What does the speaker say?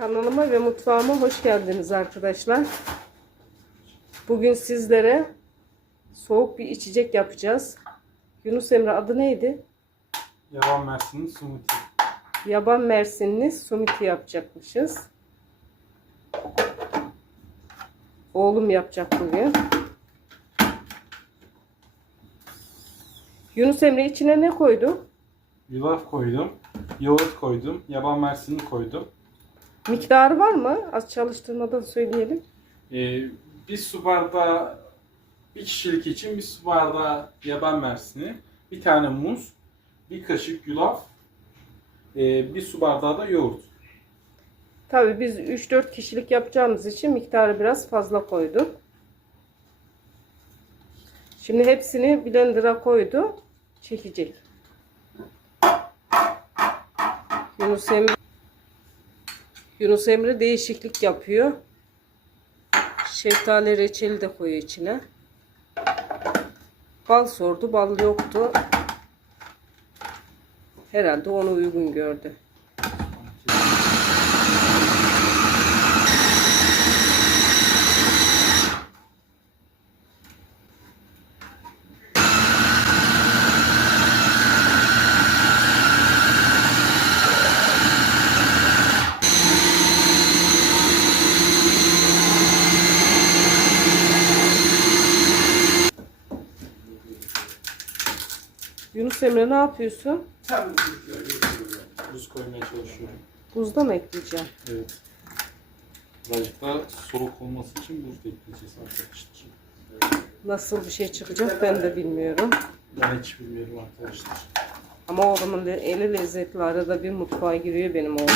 Kanalıma ve mutfağıma hoş geldiniz arkadaşlar. Bugün sizlere soğuk bir içecek yapacağız. Yunus Emre adı neydi? Yaban Mersin'in sumuti. Yaban Mersinli sumiti yapacakmışız. Oğlum yapacak bugün. Yunus Emre içine ne koydu? Yulaf koydum. Yoğurt koydum. Yaban Mersin'i koydum. Miktarı var mı? Az çalıştırmadan söyleyelim. Ee, bir su bardağı bir kişilik için bir su bardağı yaban mersini, bir tane muz, bir kaşık yulaf, ee, bir su bardağı da yoğurt. Tabii biz 3-4 kişilik yapacağımız için miktarı biraz fazla koyduk. Şimdi hepsini blender'a koydu. Çekecek. Yunus Emre Yunus Emre değişiklik yapıyor. Şeftali reçeli de koyuyor içine. Bal sordu. Bal yoktu. Herhalde onu uygun gördü. Yunus Emre ne yapıyorsun? Buz koymaya çalışıyorum. Buzda mı ekleyeceğim? Evet. Birazcık daha soğuk olması için buz bekleyeceğiz arkadaşlar. Nasıl bir şey çıkacak ben de bilmiyorum. Ben hiç bilmiyorum arkadaşlar. Ama oğlumun eli lezzetli. Arada bir mutfağa giriyor benim oğlum.